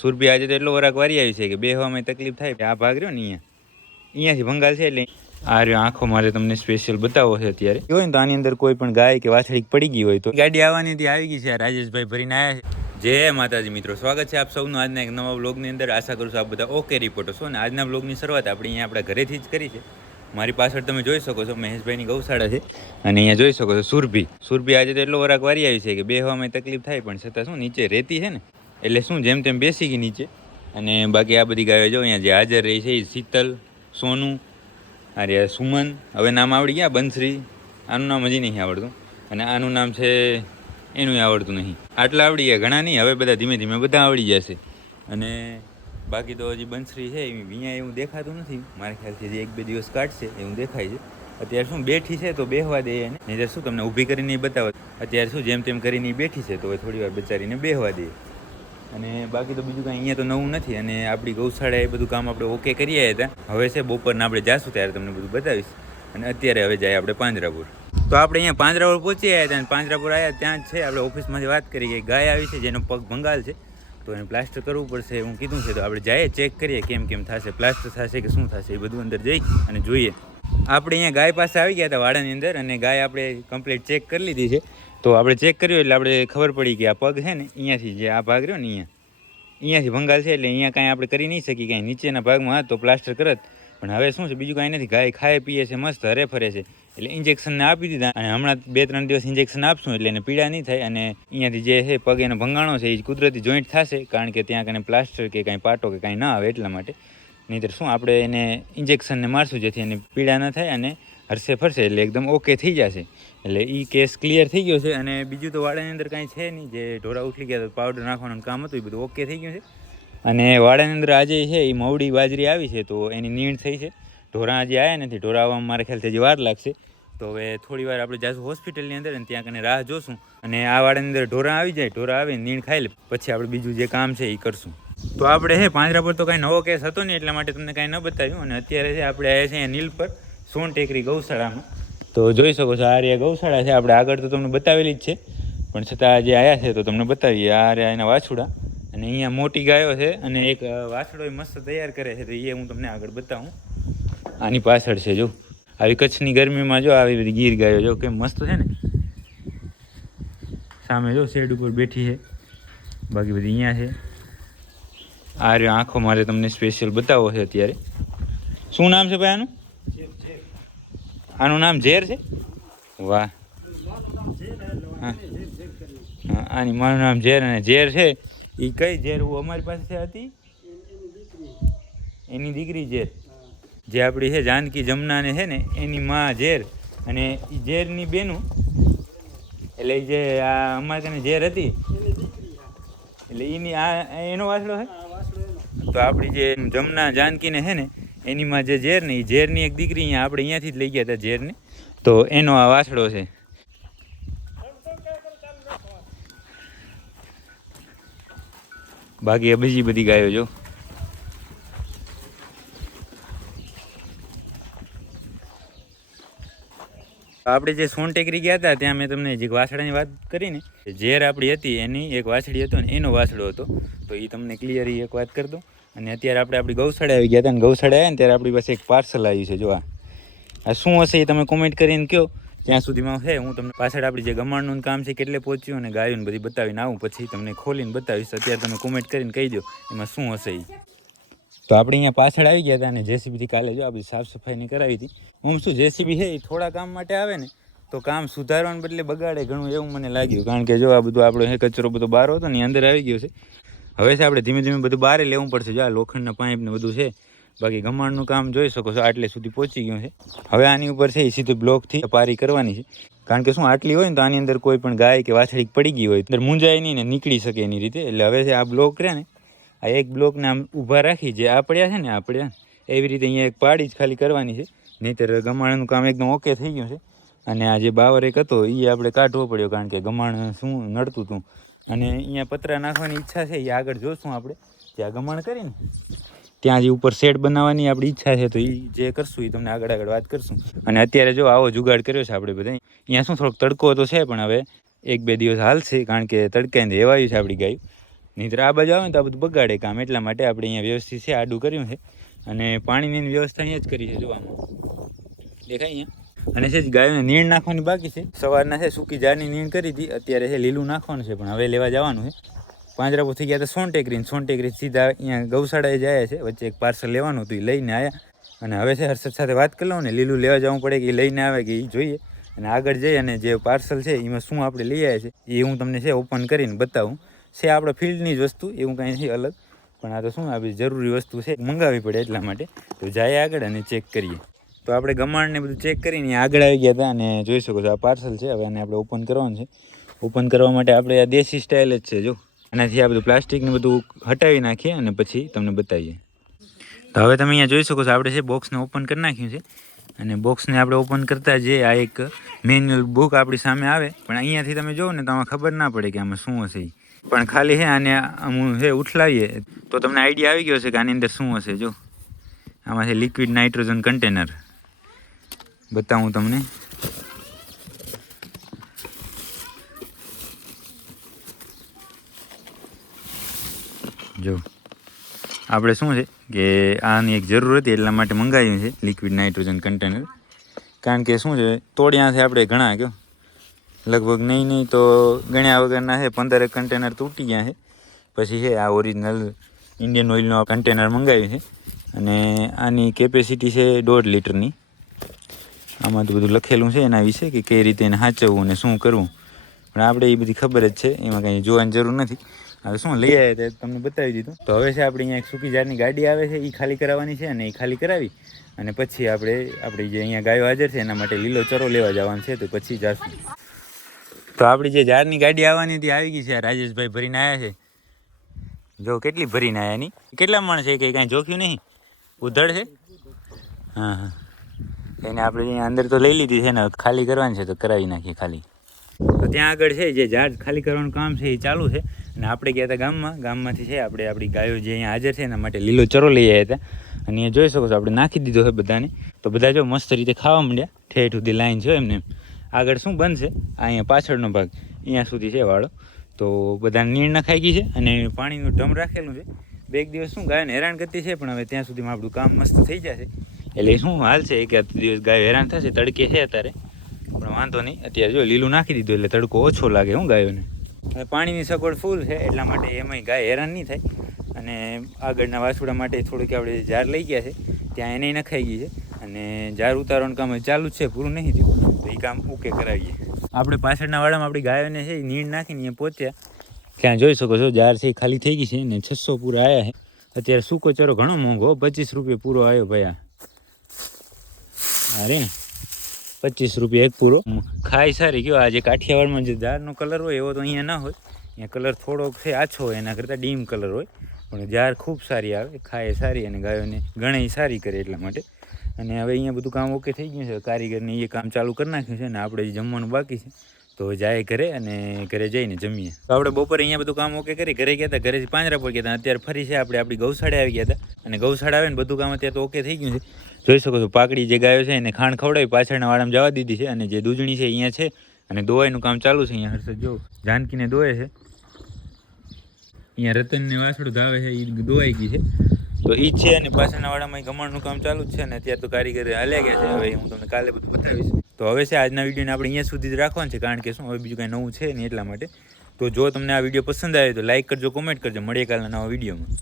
સુરભી આજે તો એટલો વરાક વારી આવી છે કે બેહવામાં તકલીફ થાય આ ભાગ રહ્યો ને અહીંયા? અહીંયાથી ભંગાલ છે એટલે આ રહ્યો આંખો મારે તમને સ્પેશિયલ બતાવો છે અત્યારે. હોય ને તો આની અંદર કોઈ પણ ગાય કે વાછડી પડી ગઈ હોય તો. ગાડી આવવાની હતી આવી ગઈ છે રાજેશભાઈ ભરીને આવ્યા છે. જય માતાજી મિત્રો સ્વાગત છે આપ સૌનું આજના એક નવા બ્લોગની અંદર. આશા કરું છું આપ બધા ઓકે રિપોર્ટો છો ને. આજના બ્લોગની શરૂઆત આપણે અહીંયા આપણા ઘરેથી જ કરી છે. મારી પાછળ તમે જોઈ શકો છો મહેશભાઈની ગૌશાળા છે. અને અહીંયા જોઈ શકો છો સુરભી. સુરભી આજે તો એટલો વરાક વારી આવી છે કે બેહવામાં તકલીફ થાય પણ છતાં શું નીચે રેતી છે ને? એટલે શું, જેમ તેમ બેસી ગઈ નીચે. અને બાકી આ બધી ગાયો જો અહીંયા જે હાજર રહી છે એ શીતલ, સોનું અરે સુમન, હવે નામ આવડી ગયા, બંસરી. આનું નામ હજી નહીં આવડતું. અને આનું નામ છે, એનું આવડતું નહીં. આટલા આવડી ગયા, ઘણા નહીં, હવે બધા ધીમે ધીમે બધા આવડી જશે. અને બાકી તો હજી બંસરી છે એ અહીંયા એવું દેખાતું નથી. મારા ખ્યાલથી હજી એક બે દિવસ કાઢશે, એવું દેખાય છે. અત્યારે શું, બેઠી છે તો બેહવા દે એને. નહીં શું, તમને ઊભી કરીને બતાવો અત્યારે શું, જેમ તેમ કરીને બેઠી છે, તો થોડી વાર બચારીને બેહવા દે. અને બાકી તો બીજું કાંઈ અહીંયા તો નવું નથી અને આપણી ગૌશાળા એ બધું કામ આપણે ઓકે કરી આવ્યા હતા. હવે છે બપોરના આપણે જાશું ત્યારે તમને બધું બતાવીશ. અને અત્યારે હવે જાય આપણે પાંજરાપુર. તો આપણે અહીંયા પાંજરાપુર પહોંચી આવ્યા હતા અને પાંજરાપુર આવ્યા ત્યાં જ છે. આપણે ઓફિસમાંથી વાત કરી કે ગાય આવી છે જેનો પગ ભંગાલ છે. તો એને પ્લાસ્ટર કરવું પડશે હું કીધું છે. તો આપણે જઈએ ચેક કરીએ કેમ કેમ થશે પ્લાસ્ટર થશે કે શું થશે એ બધું અંદર જઈ અને જોઈએ. આપણે અહીંયા ગાય પાસે આવી ગયા હતા વાડાની અંદર અને ગાય આપણે કમ્પ્લીટ ચેક કરી લીધી છે. તો આપણે ચેક કર્યું એટલે આપણે ખબર પડી કે આ પગ છે ને, અહીંયાથી જે આ ભાગ રહ્યો ને અહીંયા. અહીંયાથી ભંગાલ છે એટલે અહીંયા કાંઈ આપણે કરી નહીં શકીએ, કાંઈ નીચેના ભાગમાં તો પ્લાસ્ટર કરત. પણ હવે શું છે, બીજું કાંઈ નથી, ગાય ખાય, પીએ છે, મસ્ત, હરે ફરે છે. એટલે ઇન્જેક્શનને આપી દીધા અને હમણાં બે ત્રણ દિવસ ઇન્જેક્શન આપશું એટલે એને પીડા નહીં થાય અને અહીંયાથી જે છે, પગ એનો ભંગાણો છે, એ કુદરતી જોઈન્ટ થશે, કારણ કે ત્યાં કંઈ પ્લાસ્ટર કે કાંઈ પાટો કે કાંઈ ના આવે એટલા માટે. નહીંતર શું, આપણે એને ઇન્જેક્શનને મારશું જેથી એને પીડા ન થાય અને હરશે ફરશે એટલે એકદમ ઓકે થઈ જશે. એટલે એ કેસ ક્લિયર થઈ ગયો છે અને બીજું તો વાડાની અંદર કાંઈ છે નહીં. જે ઢોરા ઉઠી ગયા તો પાવડર નાખવાનું કામ હતું, એ બધું ઓકે થઈ ગયું છે. અને વાડાની અંદર આજે છે એ મવડી બાજરી આવી છે, તો એની નીણ થઈ છે. ઢોરા આજે આવ્યા નથી, ઢોરા આવવામાં મારા ખ્યાલથી હજી વાર લાગશે. તો હવે થોડી વાર આપણે જાશું હોસ્પિટલની અંદર અને ત્યાં કને રાહ જોશું. અને આ વાડાની અંદર ઢોરા આવી જાય, ઢોરા આવે, નીણ ખાઈ લે, પછી આપણે બીજું જે કામ છે એ કરશું. તો આપણે હે પાંજરા પર તો કાંઈ નવો કેસ હતો નહીં, એટલા માટે તમને કાંઈ ન બતાવ્યું. અને અત્યારે છે, આપણે આવ્યા છે નીલ પર. સોન ટેકરી ગૌશાળામાં તો જોઈ શકો છો આ રહ્યા ગૌશાળા છે, આપણે આગળ તો તમને બતાવેલી જ છે. પણ છતાં જે આવ્યા છે તો તમને બતાવીએ આ રહ્યા એના વાછુડા. અને અહીંયા મોટી ગાયો છે અને એક વાછડો મસ્ત તૈયાર કરે છે, તો એ હું તમને આગળ બતાવું. આની પાછળ છે, જો. આવી કચ્છની ગરમીમાં જો આવી બધી ગીર ગાયો, જો, કેમ મસ્ત છે ને. સામે જો શેડ ઉપર બેઠી છે. બાકી બધી અહીંયા છે. આ રહ્યો આંખો મારે તમને સ્પેશિયલ બતાવો છે અત્યારે. શું નામ છે ભાઈ આનું? આનું નામ ઝેર છે? વાહ. આની મારું નામ ઝેર અને ઝેર છે. એ કઈ ઝેર? હું અમારી પાસે હતી? એની દીકરી ઝેર. જે આપણી છે જાનકી જમનાને છે ને, એની માં ઝેર. અને એ ઝેરની બેનું, એટલે જે આ અમારે કને ઝેર હતી. એટલે એની આ, એનો વાસડો છે? તો આપણી જે જમના જાનકીને છે ને એની માં જે ઝેર ને એ ઝેરની એક દીકરી અહીંયા આપણે અહીંયાથી જ લઈ ગયા હતા ઝેરને. તો એનો આ વાસડો છે. બાકી બીજી બધી ગાયો જો આપણે જે સોન ટેકરી ગયા હતા, ત્યાં મેં તમને જે વાછડાની વાત કરી ને, ઝેર આપણી હતી એની, એક વાછડી હતો ને એનો વાછડો હતો. તો એ તમને ક્લિયર એક વાત કરી દો અને અત્યારે આપણે આપણી ગૌશાળા આવી ગયા હતા અને ગૌશાળા આવ્યા ત્યારે આપણી પાસે એક પાર્સલ આવ્યું છે જો આ શું હશે એ તમે કોમેન્ટ કરીને કહો ત્યાં સુધીમાં છે હું તમને પાછળ આપણી જે ગમાણનું કામ છે કેટલે પહોંચ્યું અને ગાયું બધી બતાવીને આવું, પછી તમને ખોલીને બતાવીશ. અત્યારે તમે કોમેન્ટ કરીને કહી દો, એમાં શું હશે એ તો આપણે અહીંયા પાછળ આવી ગયા હતા અને જેસીબીથી કાલે જો આપણી સાફ સફાઈની કરાવી હતી. હું શું, જેસીબી છે એ થોડા કામ માટે આવે ને, તો કામ સુધારવાને બદલે બગાડે ઘણું એવું મને લાગ્યું. કારણ કે જો આ બધું આપણો હે, કચરો બધો બહાર હતો ને અંદર આવી ગયો છે. હવે છે આપણે ધીમે ધીમે બધું બહાર લેવું પડશે. જો આ લોખંડના પાઇપ ને બધું છે, બાકી ગમાણનું કામ જોઈ શકો છો, આટલે સુધી પહોંચી ગયું છે. હવે આની ઉપર છે એ સીધું બ્લોકથી પારી કરવાની છે. કારણ કે શું, આટલી હોય ને તો આની અંદર કોઈ પણ ગાય કે વાછડી પડી ગઈ હોય અંદર મૂંઝાય નહીં ને નીકળી શકે એની રીતે. એટલે હવે છે આ બ્લોક રહ્યા ને, આ એક બ્લોકને આમ ઊભા રાખી, જે આ છે ને આ એવી રીતે અહીંયા એક પાડી જ ખાલી કરવાની છે. નહીંતર ગમાણનું કામ એકદમ ઓકે થઈ ગયું છે. અને આ જે બાવર એક હતો એ આપણે કાઢવો પડ્યો, કારણ કે ગમાણ શું નડતું હતું અને અહીંયા પતરા નાખવાની ઈચ્છા છે, એ આગળ જોશું આપણે. જ્યાં ગમણ કરીને. ત્યાં જે ઉપર શેડ બનાવવાની આપણી ઈચ્છા છે, તો એ જે કરશું એ તમને આગળ આગળ વાત કરશું. અને અત્યારે જો આવો જુગાડ કર્યો છે આપણે બધા અહીંયા શું થોડોક તડકો તો છે, પણ હવે એક બે દિવસ હાલશે, કારણ કે તડકાઈને રેવાયું છે આપણી ગાય. નહીંતર આ બાજુ આવે ને તો આ બધું બગાડે કામ, એટલા માટે આપણે અહીંયા વ્યવસ્થિત છે, આડું કર્યું છે. અને પાણીની વ્યવસ્થા અહીંયા જ કરી છે જોવામાં. દેખાય અહીંયા? અને છે ગાયોને નીણ નાખવાની બાકી છે. સવારના છે સૂકી જારની નીણ કરી હતી અત્યારે છે લીલું નાખવાનું છે, પણ હવે લેવા જવાનું છે. પાંજરાપુર થઈ ગયા તો સોનટેકરી સોનટેકરી સીધા અહીંયા ગૌશાળાએ જાય છે, વચ્ચે એક પાર્સલ લેવાનું હતું એ લઈને આવ્યા. અને હવે છે હર્ષદ સાથે વાત કરી લઉં ને, લીલું લેવા જવું પડે કે એ લઈને આવે કે એ જોઈએ. અને આગળ જઈ અને જે પાર્સલ છે, એમાં શું આપણે લઈ આવ્યા છે એ હું તમને છે ઓપન કરીને બતાવું. છે આપણે ફિલ્ડની જ વસ્તુ, એવું કાંઈ નથી અલગ. પણ આ તો શું, આપણી જરૂરી વસ્તુ છે, મંગાવવી પડે એટલા માટે. તો જાય આગળ અને ચેક કરીએ. તો આપણે ગમાણને બધું ચેક કરીને આગળ આવી ગયા હતા અને જોઈ શકો છો આ પાર્સલ છે. હવે આને આપણે ઓપન કરવાનું છે. ઓપન કરવા માટે આપણે આ દેશી સ્ટાઇલ જ છે, જો. આનાથી આ બધું પ્લાસ્ટિકને બધું હટાવી નાખીએ અને પછી તમને બતાવીએ. તો હવે તમે અહીંયા જોઈ શકો છો, આપણે છે બોક્સને ઓપન કરી નાખ્યું છે. અને બોક્સને આપણે ઓપન કરતા જે આ એક મેન્યુઅલ બુક આપણી સામે આવે. પણ અહીંયાથી તમે જોવો ને તો આમાં ખબર ના પડે કે આમાં શું હશે. પણ ખાલી હે આને આમ હે ઉઠલાવીએ તો તમને આઈડિયા આવી ગયો છે કે આની અંદર શું હશે, જો. આમાં છે લિક્વિડ નાઇટ્રોજન કન્ટેનર બતાવું તમને. જો, આપણે શું છે કે આની એક જરૂર હતી એટલા માટે મંગાવ્યું છે લિક્વિડ નાઇટ્રોજન કન્ટેનર કારણ કે શું છે, તોડ્યાથી આપણે ઘણા કહો લગભગ નહીં નહીં તો ગણ્યા વગરના છે પંદર કન્ટેનર તૂટી ગયા છે. પછી છે, આ ઓરિજિનલ ઇન્ડિયન ઓઇલનો કન્ટેનર મંગાવ્યું છે. અને આની કેપેસિટી છે દોઢ લીટરની. આમાં તો બધું લખેલું છે એના વિશે કે કઈ રીતે એને સાચવવું અને શું કરવું. પણ આપણે એ બધી ખબર જ છે, એમાં કંઈ જોવાની જરૂર નથી. હવે શું, લઈ આવ્યા તે તમને બતાવી દીધું. તો હવે છે આપણે અહીંયા એક સૂકી જારની ગાડી આવે છે એ ખાલી કરાવવાની છે અને એ ખાલી કરાવી. અને પછી આપણે, આપણી જે અહીંયા ગાયો હાજર છે એના માટે લીલો ચરો લેવા જવાનું છે, તો પછી જશું. તો આપણી જે જારની ગાડી આવવાની હતી, આવી ગઈ છે રાજેશભાઈ ભરીને આવ્યા છે. જો કેટલી ભરીને આવ્યા એની? કેટલા માણસ છે કે કાંઈ જોખ્યું નહીં? ઉધડ છે? હા હા. એને આપણે અહીંયા અંદર તો લઈ લીધી છે ને ખાલી કરવાની છે તો કરાવી નાખીએ ખાલી. તો ત્યાં આગળ છે, જે ઝાડ ખાલી કરવાનું કામ છે એ ચાલુ છે. અને આપણે ગયા હતા ગામમાં. ગામમાંથી છે, આપણે આપણી ગાયો જે અહીંયા હાજર છે, એના માટે લીલો ચરો લઈ આવ્યા હતા. અને અહીંયા જોઈ શકો છો, આપણે નાખી દીધો છે બધાને. તો બધા જો મસ્ત રીતે ખાવા માંડ્યા. ઠેઠ સુધી લાઈન છે એમને એમ. આગળ શું બનશે? આ અહીંયા પાછળનો ભાગ. અહીંયા સુધી છે વાળો. તો બધા નીણ નખાઈ ગઈ છે અને પાણીનું ઢમ રાખેલું છે. બે એક દિવસ શું ગાયને હેરાન કરતી છે, પણ હવે ત્યાં સુધીમાં આપણું કામ મસ્ત થઈ જશે. એટલે શું હાલ છે? એક દિવસ ગાયો હેરાન થશે, તડકે છે અત્યારે. પણ વાંધો નહીં. અત્યારે જો લીલું નાખી દીધું એટલે તડકો ઓછો લાગે હું ગાયોને. હવે પાણીની સગવડ ફૂલ છે, એટલા માટે એમાંય ગાય હેરાન નહીં થાય. અને આગળના વાસુડા માટે થોડીક આપણે જાર લઈ ગયા છે, ત્યાં એને નખાઈ ગઈ છે. અને જાર ઉતારવાનું કામ ચાલુ જ છે, પૂરું નહીં થયું. તો એ કામ ઓકે કરાવીએ. આપણે પાછળના વાડામાં આપણી ગાયોને છે નીણ નાખીને પહોંચ્યા ત્યાં જોઈ શકો છો, જાર છે ખાલી થઈ ગઈ છે ને છસો પૂરા આવ્યા છે. અત્યારે સૂકો ચરો ઘણો મોંઘો પચીસ રૂપિયા પૂરો આવ્યો આ. અરે, પચીસ રૂપિયા એક પૂરો. ખાઈ સારી કયો, આજે કાઠિયાવાડમાં જે જારનો કલર હોય, એવો તો અહીંયા ના હોય. અહીંયા કલર થોડોક છે, આછો હોય, એના કરતાં ડીમ કલર હોય. પણ જાર ખૂબ સારી આવે, ખાય સારી અને ગાયોને ગણાય સારી કરે એટલા માટે. અને હવે અહીંયા બધું કામ ઓકે થઈ ગયું છે. કારીગરને એ કામ ચાલુ કરી નાખ્યું છે અને આપણે જે જમવાનું બાકી છે. તો જાય ઘરે અને ઘરે જઈને જમીએ. તો આપણે બપોરે અહીંયા બધું કામ ઓકે કરી, ઘરે ગયા હતા, ઘરેથી પાંજરા પર ગયા હતા. અત્યારે ફરી છે, આપણે આપણી ગૌશાળા આવી ગયા હતા. અને ગૌશાળા આવે ને બધું કામ અત્યારે તો ઓકે થઈ ગયું છે. જોઈ શકો છો, પાકડી જે ગાયો છે એને ખાણ ખવડાવી, પાછળના વાળામાં જવા દીધી છે અને જે દૂધણી છે અહીંયા છે અને દોવાઈનું કામ ચાલુ છે અહીંયા. હર્ષદ, જો જાનકીને દોવે છે. અહીંયા રતનને વાસડું ધાવે છે એ દોવાઈ ગઈ છે. તો એ છે અને પાછળના વાળામાં ગમણનું કામ ચાલુ છે અને અત્યારે તો કારીગર હાલ્યા ગયા છે. હવે હું તમને કાલે બધું બતાવીશ. તો હવે છે આજના વિડીયોને આપણે અહીંયા સુધી જ રાખવાનું છે, કારણ કે શું, હવે બીજું કાંઈ નવું છે નહીં એટલા માટે. તો જો તમને આ વીડિયો પસંદ આવે તો લાઇક કરજો, કોમેન્ટ કરજો. મળીએ કાલના નવા વિડીયોમાં.